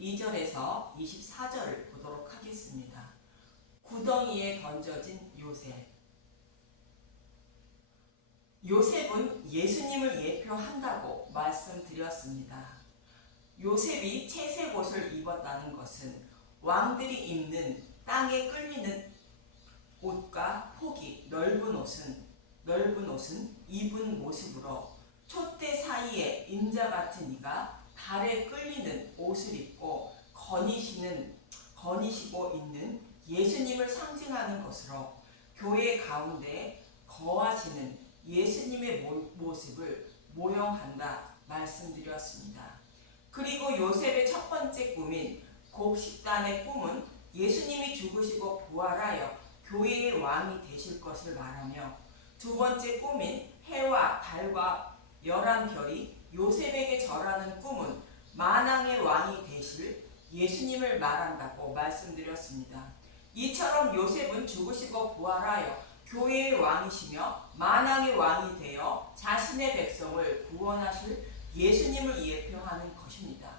22절에서 24절을 보도록 하겠습니다. 구덩이에 던져진 요셉. 요셉은 예수님을 예표한다고 말씀드렸습니다. 요셉이 채색 옷을 입었다는 것은 왕들이 입는 땅에 끌리는 옷과 폭이 넓은 옷은 입은 모습으로 촛대 사이에 인자 같은 이가 달에 끌리는 옷을 입고 거니시고 있는 예수님을 상징하는 것으로 교회 가운데 거하시는 예수님의 모습을 모형한다 말씀드렸습니다. 그리고 요셉의 첫 번째 꿈인 곡식단의 꿈은 예수님이 죽으시고 부활하여 교회의 왕이 되실 것을 말하며, 두 번째 꿈인 해와 달과 11별이 요셉에게 절하는 꿈은 만왕의 왕이 되실 예수님을 말한다고 말씀드렸습니다. 이처럼 요셉은 죽으시고 부활하여 교회의 왕이시며 만왕의 왕이 되어 자신의 백성을 구원하실 예수님을 예표하는 것입니다.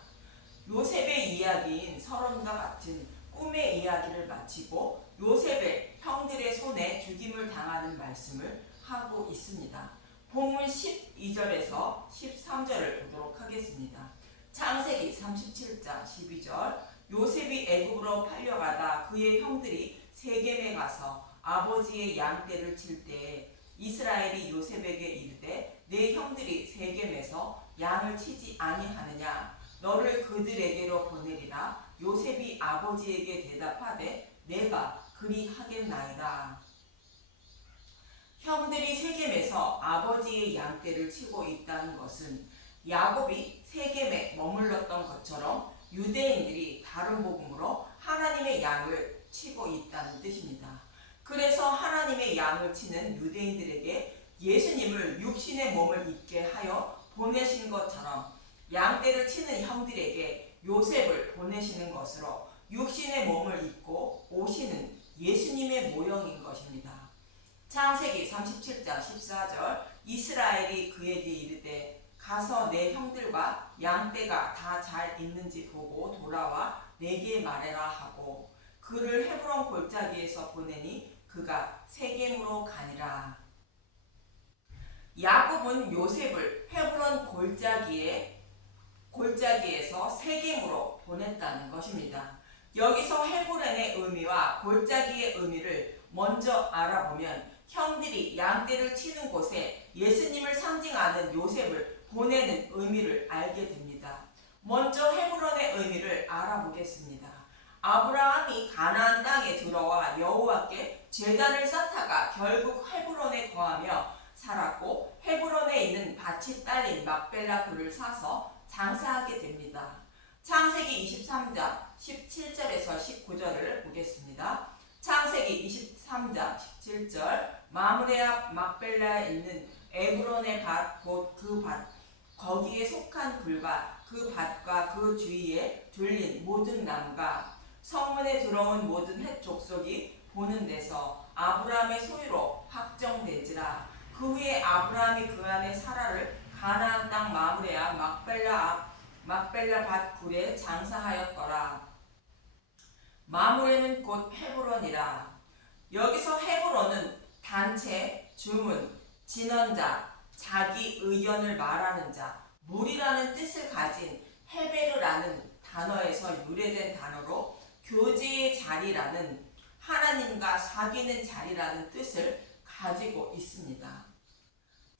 요셉의 이야기인 서론과 같은 꿈의 이야기를 마치고 요셉의 형들의 손에 죽임을 당하는 말씀을 하고 있습니다. 본문 12절에서 13절을 보도록 하겠습니다. 창세기 37장 12절. 요셉이 애굽으로 팔려가다 그의 형들이 세겜에 가서 아버지의 양떼를 칠 때에 이스라엘이 요셉에게 이르되, 내 형들이 세겜에서 양을 치지 아니하느냐? 너를 그들에게로 보내리라. 요셉이 아버지에게 대답하되, 내가 그리하겠나이다. 형들이 세겜에서 아버지의 양떼를 치고 있다는 것은 야곱이 세겜에 머물렀던 것처럼 유대인들이 다른 복음으로 하나님의 양을 치고 있다는 뜻입니다. 그래서 하나님의 양을 치는 유대인들에게 예수님을 육신의 몸을 입게 하여 보내신 것처럼 양떼를 치는 형들에게 요셉을 보내시는 것으로 육신의 몸을 입고 오시는 예수님의 모형인 것입니다. 창세기 37장 14절. 이스라엘이 그에게 이르되, 가서 내 형들과 양떼가 다 잘 있는지 보고 돌아와 내게 말해라 하고 그를 헤브론 골짜기에서 보내니 그가 세겜으로 가니라. 야곱은 요셉을 헤브론 골짜기에서 세겜으로 보냈다는 것입니다. 여기서 헤브론의 의미와 골짜기의 의미를 먼저 알아보면 형들이 양떼를 치는 곳에 예수님을 상징하는 요셉을 보내는 의미를 알게 됩니다. 먼저 헤브론의 의미를 알아보겠습니다. 아브라함이 가나안 땅에 들어와 여호와께 제단을 쌓다가 결국 헤브론에 거하며 살았고, 헤브론에 있는 밭이 딸린 막벨라 굴을 사서 장사하게 됩니다. 창세기 23장 17절에서 19절을 보겠습니다. 창세기 23장 17절. 마므레 앞 막벨라에 있는 에브론의 밭 곧 그 밭 거기에 속한 굴과 그 밭과 그 주위에 둘린 모든 나무가 성문에 들어온 모든 헷 족속이 보는 데서 아브라함의 소유로 확정된지라. 그 후에 아브라함이 그 안에 사라를 가나안 땅 마므레 앞 막벨라 밭 굴에 장사하였더라. 마므레는 곧 헤브론이라. 여기서 헤브론은 단체, 주문, 진언자, 자기 의견을 말하는 자, 무리라는 뜻을 가진 헤베르라는 단어에서 유래된 단어로 교제의 자리라는, 하나님과 사귀는 자리라는 뜻을 가지고 있습니다.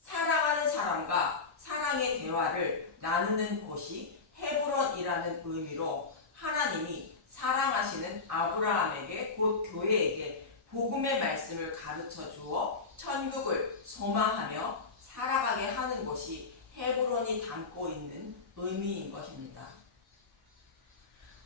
사랑하는 사람과 사랑의 대화를 나누는 곳이 헤브론이라는 의미로 하나님이 사랑하시는 아브라함에게 곧 교회에게 복음의 말씀을 가르쳐 주어 천국을 소망하며 살아가게 하는 곳이 헤브론이 담고 있는 의미인 것입니다.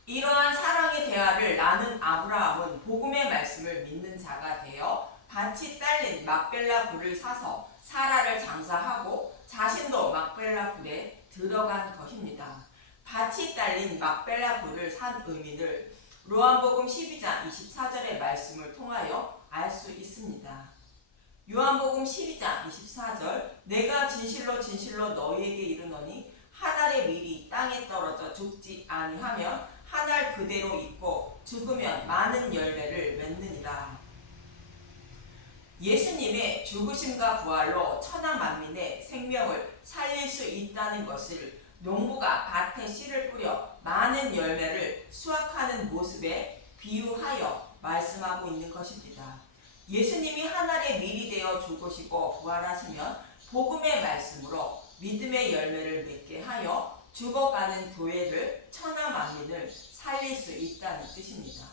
이러한 사랑의 대화를 나눈 아브라함은 복음의 말씀을 믿는 자가 되어 밭이 딸린 막벨라 굴을 사서 사라를 장사하고 자신도 막벨라 굴에 들어간 것입니다. 밭이 딸린 막벨라 굴을 산 의미를 요한복음 12장 24절의 말씀을 통하여 알 수 있습니다. 요한복음 12장 24절. 내가 진실로 진실로 너희에게 이르노니 한 알의 밀이 땅에 떨어져 죽지 아니하면 한 알 그대로 있고 죽으면 많은 열매를 맺느니라. 예수님의 죽으심과 부활로 천하 만민의 생명을 살릴 수 있다는 것을 농부가 밭에 씨를 뿌려 많은 열매를 수확하는 모습에 비유하여 말씀하고 있는 것입니다. 예수님이 하늘에 미리 되어 죽으시고 부활하시면 복음의 말씀으로 믿음의 열매를 맺게 하여 죽어가는 교회를 천하 만민을 살릴 수 있다는 뜻입니다.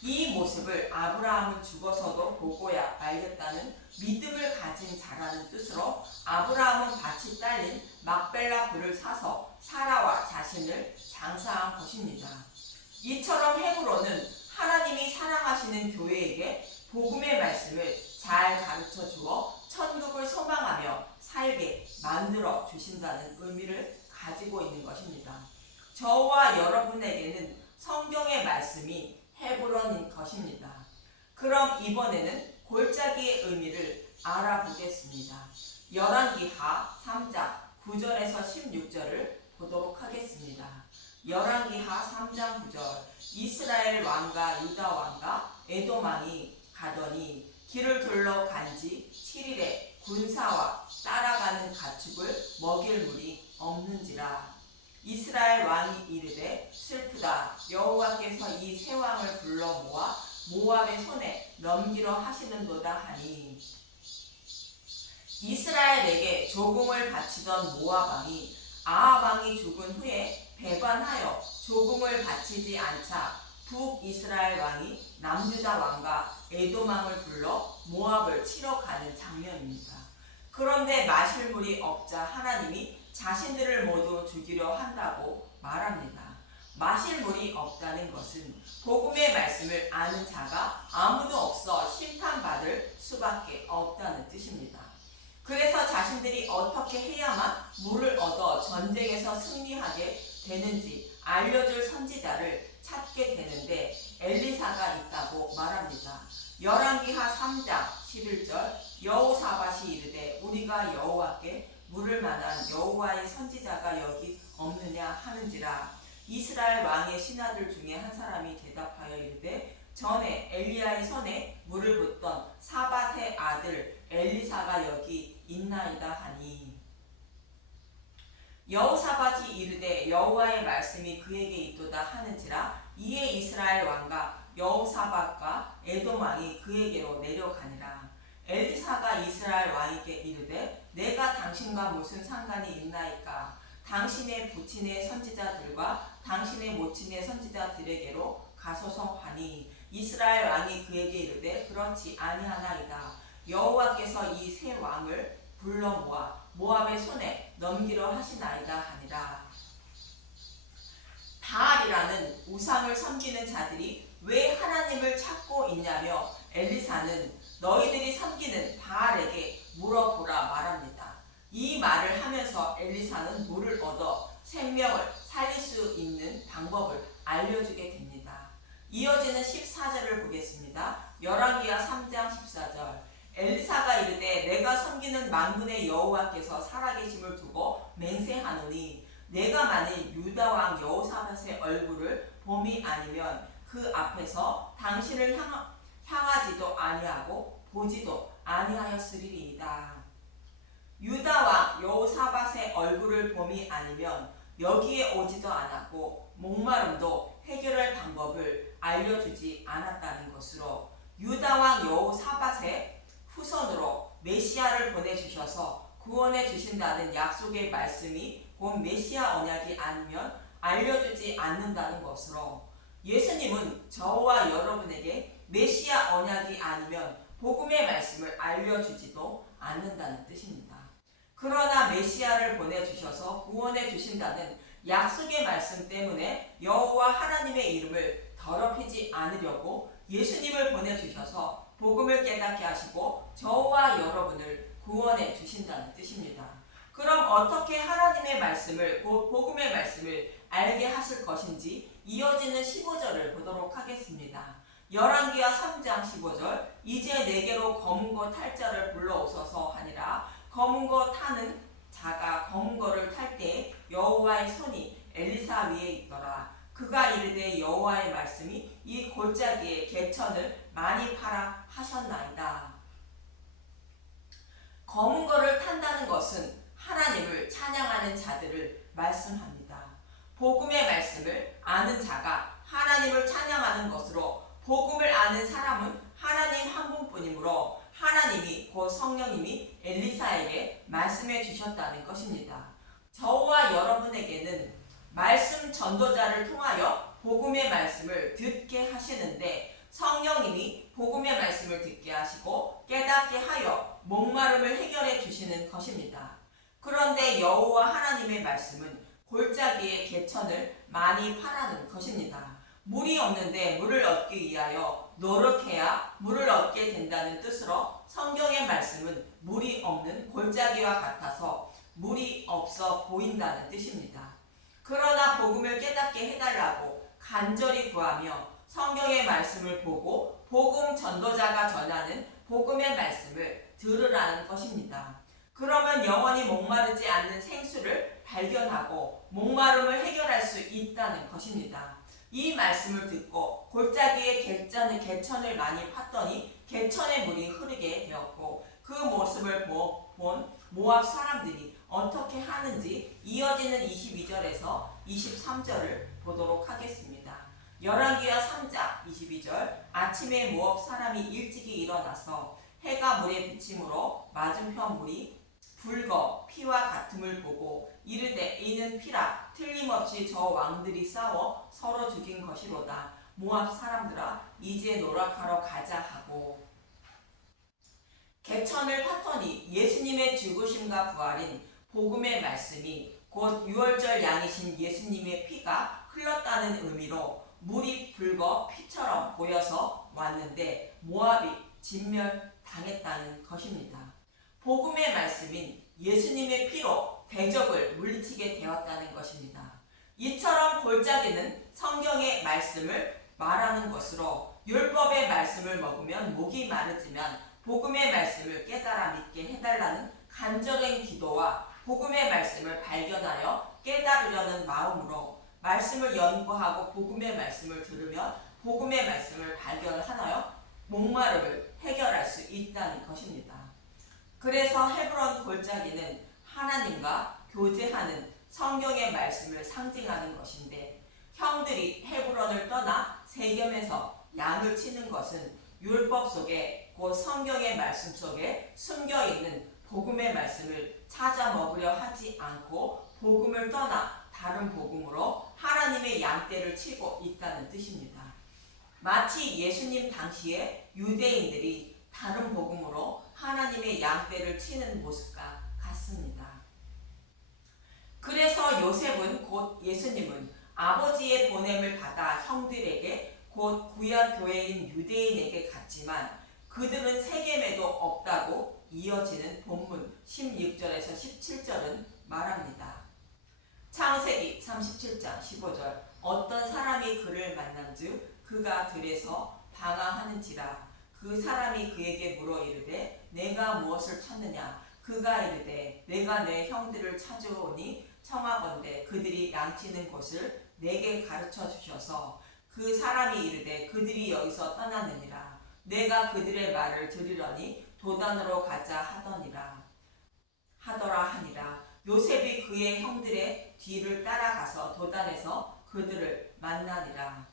이 모습을 아브라함은 죽어서도 보고야 알겠다는 믿음을 가진 자라는 뜻으로 아브라함은 밭이 딸린 막벨라 굴을 사서 사라와 자신을 장사한 것입니다. 이처럼 헤브론은 하나님이 사랑하시는 교회에게 복음의 말씀을 잘 가르쳐 주어 천국을 소망하며 살게 만들어 주신다는 의미를 가지고 있는 것입니다. 저와 여러분에게는 성경의 말씀이 헤브론인 것입니다. 그럼 이번에는 골짜기의 의미를 알아보겠습니다. 열왕기하 3장 9절에서 16절을 보도록 하겠습니다. 열왕기하 3장 9절 이스라엘 왕과 유다 왕과 에돔 왕이 가더니 길을 둘러 간지 7일에 군사와 따라가는 가축을 먹일 물이 없는지라. 이스라엘 왕이 이르되 슬프다. 여호와께서 이 세 왕을 불러 모아 모압의 손에 넘기려 하시는도다 하니, 이스라엘에게 조공을 바치던 모압 왕이 아합 왕이 죽은 후에 배반하여 조공을 바치지 않자 북이스라엘 왕이 남유다 왕과 에돔 왕을 불러 모압을 치러 가는 장면입니다. 그런데 마실 물이 없자 하나님이 자신들을 모두 죽이려 한다고 말합니다. 마실 물이 없다는 것은 복음의 말씀을 아는 자가 아무도 없어 심판받을 수밖에 없다는 뜻입니다. 그래서 자신들이 어떻게 해야만 물을 얻어 전쟁에서 승리하게 되는지 알려줄 선지자를 찾게 되는데 엘리사가 있다고 말합니다. 열왕기하 3장 11절 여호사밧이 이르되 우리가 여호와께 물을 만한 여호와의 선지자가 여기 없느냐 하는지라. 이스라엘 왕의 신하들 중에 한 사람이 대답하여 이르되 전에 엘리야의 손에 물을 붓던 사밧의 아들 엘리사가 여기 있나이다 하니, 여호사밧이 이르되 여호와의 말씀이 그에게 있도다 하는지라. 이에 이스라엘 왕과 여호사밧과 에돔 왕이 그에게로 내려가니라. 엘리사가 이스라엘 왕에게 이르되 내가 당신과 무슨 상관이 있나이까? 당신의 부친의 선지자들과 당신의 모친의 선지자들에게로 가소서 하니, 이스라엘 왕이 그에게 이르되 그렇지 아니하나이다. 여호와께서 이 세 왕을 불러 모아 모압의 손에 넘기려 하시나이다 하니라. 바알이라는 우상을 섬기는 자들이 왜 하나님을 찾고 있냐며 엘리사는 너희들이 섬기는 바알에게 물어보라 말합니다. 이 말을 하면서 엘리사는 물을 얻어 생명을 살릴 수 있는 방법을 알려주게 됩니다. 이어지는 14절을 보겠습니다. 열왕기하 3장 14절 엘리사가 이르되 내가 섬기는 만군의 여호와께서 살아계심을 두고 맹세하노니 내가 만일 유다 왕 여호사밧의 얼굴을 봄이 아니면 그 앞에서 당신을 향하지도 아니하고 보지도 아니하였으리이다. 유다 왕 여호사밧의 얼굴을 봄이 아니면 여기에 오지도 않았고 목마름도 해결할 방법을 알려주지 않았다는 것으로 유다 왕 여호사밧의 후손으로 메시아를 보내주셔서 구원해 주신다는 약속의 말씀이 곧 메시아 언약이 아니면 알려주지 않는다는 것으로 예수님은 저와 여러분에게 메시아 언약이 아니면 복음의 말씀을 알려주지도 않는다는 뜻입니다. 그러나 메시아를 보내주셔서 구원해 주신다는 약속의 말씀 때문에 여호와 하나님의 이름을 더럽히지 않으려고 예수님을 보내주셔서 복음을 깨닫게 하시고 저와 여러분을 구원해 주신다는 뜻입니다. 그럼 어떻게 하나님의 말씀을 곧 복음의 말씀을 알게 하실 것인지 이어지는 15절을 보도록 하겠습니다. 열왕기하 3장 15절 이제 내게로 검은 거 탈 자를 불러오소서 하니라. 검은 거 타는 자가 검은 거를 탈 때 여호와의 손이 엘리사 위에 있더라. 그가 이르되 여호와의 말씀이 이 골짜기에 개천을 많이 파라 하셨나이다. 검은 거를 탄다는 것은 하나님을 찬양하는 자들을 말씀합니다. 복음의 말씀을 아는 자가 하나님을 찬양하는 것으로, 복음을 아는 사람은 하나님 한 분뿐이므로 하나님이 곧 성령님이 엘리사에게 말씀해 주셨다는 것입니다. 저와 여러분에게는 말씀 전도자를 통하여 복음의 말씀을 듣게 하시는데, 성령님이 복음의 말씀을 듣게 하시고 깨닫게 하여 목마름을 해결해 주시는 것입니다. 그런데 여호와 하나님의 말씀은 골짜기에 개천을 많이 파라는 것입니다. 물이 없는데 물을 얻기 위하여 노력해야 물을 얻게 된다는 뜻으로 성경의 말씀은 물이 없는 골짜기와 같아서 물이 없어 보인다는 뜻입니다. 그러나 복음을 깨닫게 해달라고 간절히 구하며 성경의 말씀을 보고 복음 전도자가 전하는 복음의 말씀을 들으라는 것입니다. 그러면 영원히 목마르지 않는 생수를 발견하고 목마름을 해결할 수 있다는 것입니다. 이 말씀을 듣고 골짜기에 개천을 많이 팠더니 개천의 물이 흐르게 되었고, 그 모습을 본 모압 사람들이 어떻게 하는지 이어지는 22절에서 23절을 보도록 하겠습니다. 열왕기하 3장 22절. 아침에 모압 사람이 일찍이 일어나서 해가 물에 비침으로 맞은편 물이 붉어 피와 같음을 보고 이르되 이는 피라, 틀림없이 저 왕들이 싸워 서로 죽인 것이로다. 모압 사람들아 이제 노력하러 가자 하고 개천을 팠더니 예수님의 죽으심과 부활인 복음의 말씀이 곧 유월절 양이신 예수님의 피가 흘렀다는 의미로 물이 붉어 피처럼 보여서 왔는데 모압이 진멸당했다는 것입니다. 복음의 말씀인 예수님의 피로 대적을 물리치게 되었다는 것입니다. 이처럼 골짜기는 성경의 말씀을 말하는 것으로, 율법의 말씀을 먹으면 목이 마르지만 복음의 말씀을 깨달아 믿게 해달라는 간절한 기도와 복음의 말씀을 발견하여 깨달으려는 마음으로 말씀을 연구하고 복음의 말씀을 들으면 복음의 말씀을 발견하여 목마름을 해결할 수 있다는 것입니다. 그래서 헤브론 골짜기는 하나님과 교제하는 성경의 말씀을 상징하는 것인데, 형들이 헤브론을 떠나 세겜에서 양을 치는 것은 율법 속에 곧 성경의 말씀 속에 숨겨있는 복음의 말씀을 찾아 먹으려 하지 않고 복음을 떠나 다른 복음으로 하나님의 양떼를 치고 있다는 뜻입니다. 마치 예수님 당시에 유대인들이 다른 복음으로 하나님의 양떼를 치는 모습과 같습니다. 그래서 요셉은 곧 예수님은 아버지의 보냄을 받아 형들에게 곧 구약 교회인 유대인에게 갔지만 그들은 세겜에도 없다고 이어지는 본문 16절에서 17절은 말합니다. 창세기 37장 15절. 어떤 사람이 그를 만난즉 그가 들에서 방황하는지라. 그 사람이 그에게 물어 이르되 내가 무엇을 찾느냐. 그가 이르되 내가 내 형들을 찾으오니 청하건대 그들이 양치는 곳을 내게 가르쳐 주셔서. 그 사람이 이르되 그들이 여기서 떠났느니라. 내가 그들의 말을 들으려니 도단으로 가자 하더라 하니라. 요셉이 그의 형들의 뒤를 따라가서 도단에서 그들을 만나니라.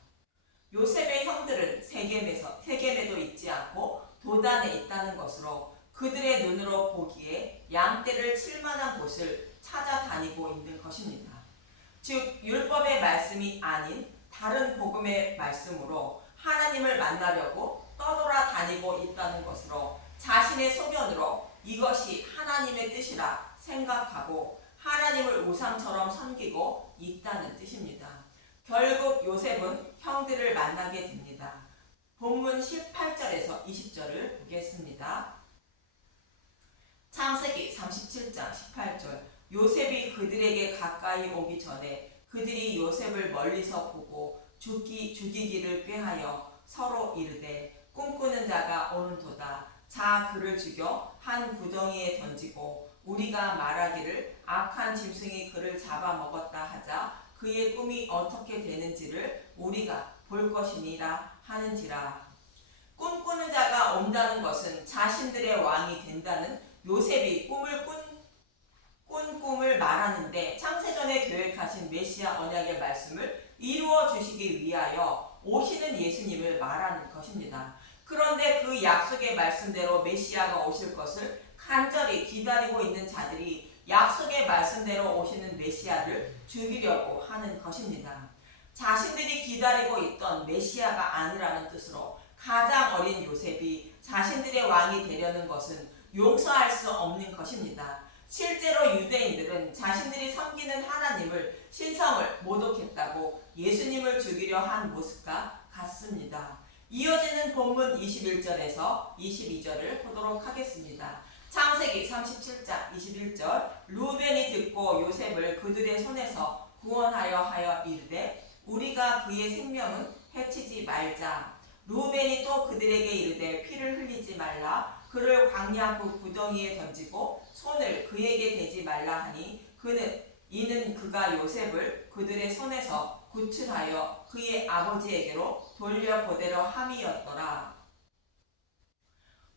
요셉의 형들은 세겜에도 있지 않고 도단에 있다는 것으로 그들의 눈으로 보기에 양떼를 칠 만한 곳을 찾아다니고 있는 것입니다. 즉 율법의 말씀이 아닌 다른 복음의 말씀으로 하나님을 만나려고 떠돌아다니고 있다는 것으로 자신의 소견으로 이것이 하나님의 뜻이라 생각하고 하나님을 우상처럼 섬기고 있다는 뜻입니다. 결국 요셉은 형들을 만나게 됩니다. 본문 18절에서 20절을 보겠습니다. 창세기 37장 18절. 요셉이 그들에게 가까이 오기 전에 그들이 요셉을 멀리서 보고 죽이기를 꾀하여 서로 이르되 꿈꾸는 자가 오는도다. 자 그를 죽여 한 구덩이에 던지고 우리가 말하기를 악한 짐승이 그를 잡아먹었다 하자. 그의 꿈이 어떻게 되는지를 우리가 볼 것이니라 하는지라. 꿈꾸는 자가 온다는 것은 자신들의 왕이 된다는 요셉이 꾼 꿈을 말하는데, 창세전에 계획하신 메시아 언약의 말씀을 이루어 주시기 위하여 오시는 예수님을 말하는 것입니다. 그런데 그 약속의 말씀대로 메시아가 오실 것을 간절히 기다리고 있는 자들이 약속의 말씀대로 오시는 메시아를 죽이려고 하는 것입니다. 자신들이 기다리고 있던 메시아가 아니라는 뜻으로 가장 어린 요셉이 자신들의 왕이 되려는 것은 용서할 수 없는 것입니다. 실제로 유대인들은 자신들이 섬기는 하나님을, 신성을 모독했다고 예수님을 죽이려 한 모습과 같습니다. 이어지는 본문 21절에서 22절을 보도록 하겠습니다. 창세기 37장 21절. 루벤이 듣고 요셉을 그들의 손에서 구원하여 하여 이르되 우리가 그의 생명은 해치지 말자. 루벤이 또 그들에게 이르되 피를 흘리지 말라. 그를 광야 그 구덩이에 던지고 손을 그에게 대지 말라 하니 이는 그가 요셉을 그들의 손에서 구출하여 그의 아버지에게로 돌려보내려 함이었더라.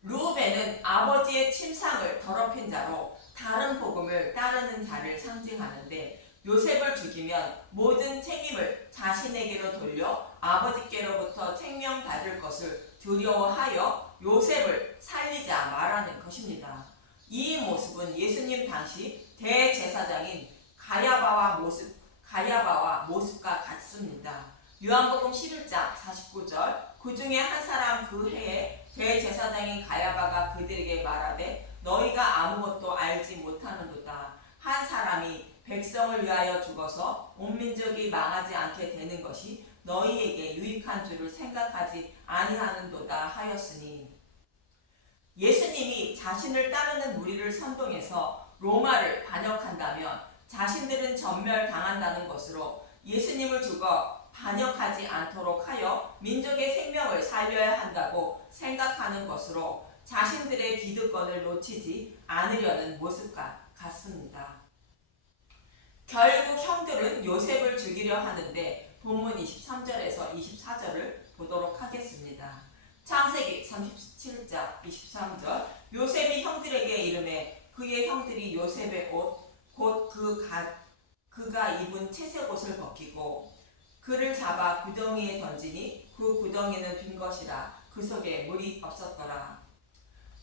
루벤은 아버지의 침상을 더럽힌 자로 다른 복음을 따르는 자를 상징하는데, 요셉을 죽이면 모든 책임을 자신에게로 돌려 아버지께로부터 책명받을 것을 두려워하여 요셉을 살리자 말하는 것입니다. 이 모습은 예수님 당시 대제사장인 가야바와 모습과 같습니다. 요한복음 11장 49절. 그 중에 한 사람 그 해에 대제사장인 가야바가 그들에게 말하되 너희가 아무것도 알지 못하는도다. 한 사람이 백성을 위하여 죽어서 온 민족이 망하지 않게 되는 것이 너희에게 유익한 줄을 생각하지 아니하는도다 하였으니, 예수님이 자신을 따르는 무리를 선동해서 로마를 반역한다면 자신들은 전멸당한다는 것으로 예수님을 죽어 반역하지 않도록 하여 민족의 생명을 살려야 한다고 생각하는 것으로 자신들의 기득권을 놓치지 않으려는 모습과 같습니다. 결국 형들은 요셉을 죽이려 하는데 본문 23절에서 24절을 보도록 하겠습니다. 창세기 37장 23절. 요셉이 형들에게 이르매 그의 형들이 요셉의 옷 곧 그가 입은 채색 옷을 벗기고 그를 잡아 구덩이에 던지니 그 구덩이는 빈 것이라 그 속에 물이 없었더라.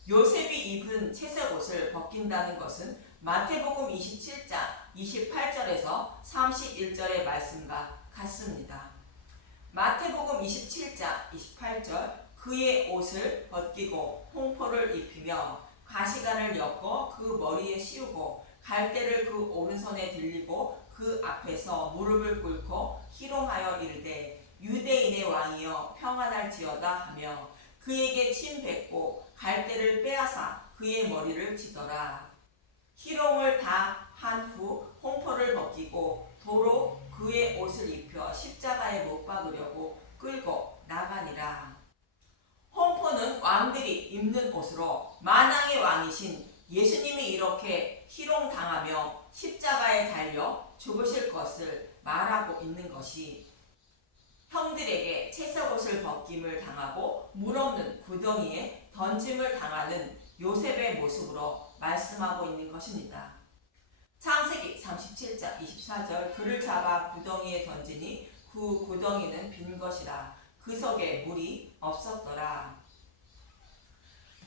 요셉이 입은 채색 옷을 벗긴다는 것은 마태복음 27장 28절에서 31절의 말씀과 같습니다. 마태복음 27장 28절. 그의 옷을 벗기고 홍포를 입히며 가시관을 엮어 그 머리에 씌우고 갈대를 그 오른손에 들리고 그 앞에서 무릎을 꿇고 희롱하여 이르되 유대인의 왕이여 평안할지어다 하며 그에게 침 뱉고 갈대를 빼앗아 그의 머리를 치더라. 희롱을 다 한 후 홍포를 벗기고 도로 그의 옷을 입혀 십자가에 못 박으려고 끌고 나가니라. 홍포는 왕들이 입는 옷으로 만왕의 왕이신 예수님이 이렇게 희롱당하며 십자가에 달려 죽으실 것을 말하고 있는 것이, 형들에게 채색 옷을 벗김을 당하고 물 없는 구덩이에 던짐을 당하는 요셉의 모습으로 말씀하고 있는 것입니다. 창세기 37장 24절. 그를 잡아 구덩이에 던지니 그 구덩이는 빈 것이라 그 속에 물이 없었더라.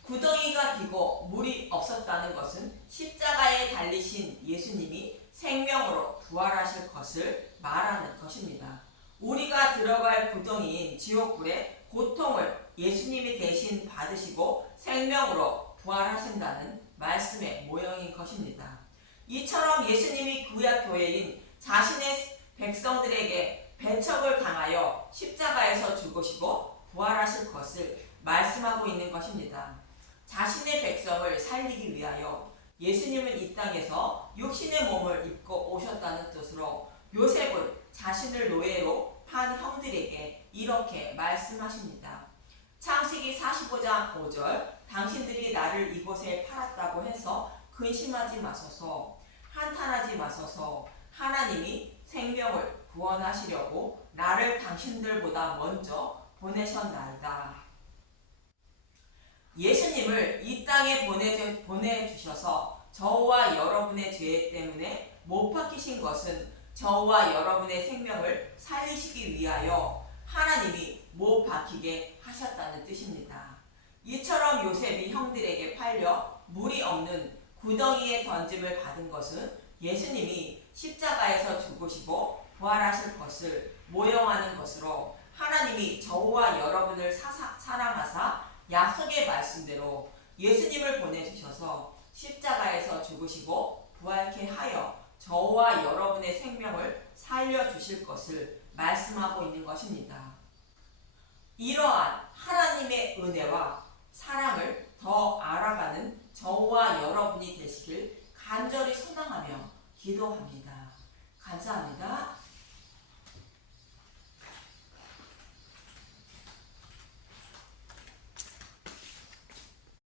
구덩이가 비고 물이 없었다는 것은 십자가에 달리신 예수님이 생명으로 부활하실 것을 말하는 것입니다. 우리가 들어갈 구덩이인 지옥불의 고통을 예수님이 대신 받으시고 생명으로 부활하신다는 말씀의 모형인 것입니다. 이처럼 예수님이 구약 교회인 자신의 백성들에게 배척을 당하여 십자가에서 죽으시고 부활하실 것을 말씀하고 있는 것입니다. 자신의 백성을 살리기 위하여 예수님은 이 땅에서 육신의 몸을 입고 오셨다는 뜻으로 요셉은 자신을 노예로 판 형들에게 이렇게 말씀하십니다. 창세기 45장 5절. 당신들이 나를 이곳에 팔았다고 해서 근심하지 마소서, 한탄하지 마소서. 하나님이 생명을 구원하시려고 나를 당신들보다 먼저 보내셨나이다. 예수님을 이 땅에 보내주셔서 저와 여러분의 죄 때문에 못 박히신 것은 저와 여러분의 생명을 살리시기 위하여 하나님이 못 박히게 하셨다는 뜻입니다. 이처럼 요셉이 형들에게 팔려 물이 없는 구덩이에 던짐을 받은 것은 예수님이 십자가에서 죽으시고 부활하실 것을 모형하는 것으로 하나님이 저와 여러분을 사랑하사 약속의 말씀대로 예수님을 보내주셔서 십자가에서 죽으시고 부활케 하여 저와 여러분의 생명을 살려주실 것을 말씀하고 있는 것입니다. 이러한 하나님의 은혜와 사랑을 더 알아가는 저와 여러분이 되시길 간절히 소망하며 기도합니다. 감사합니다.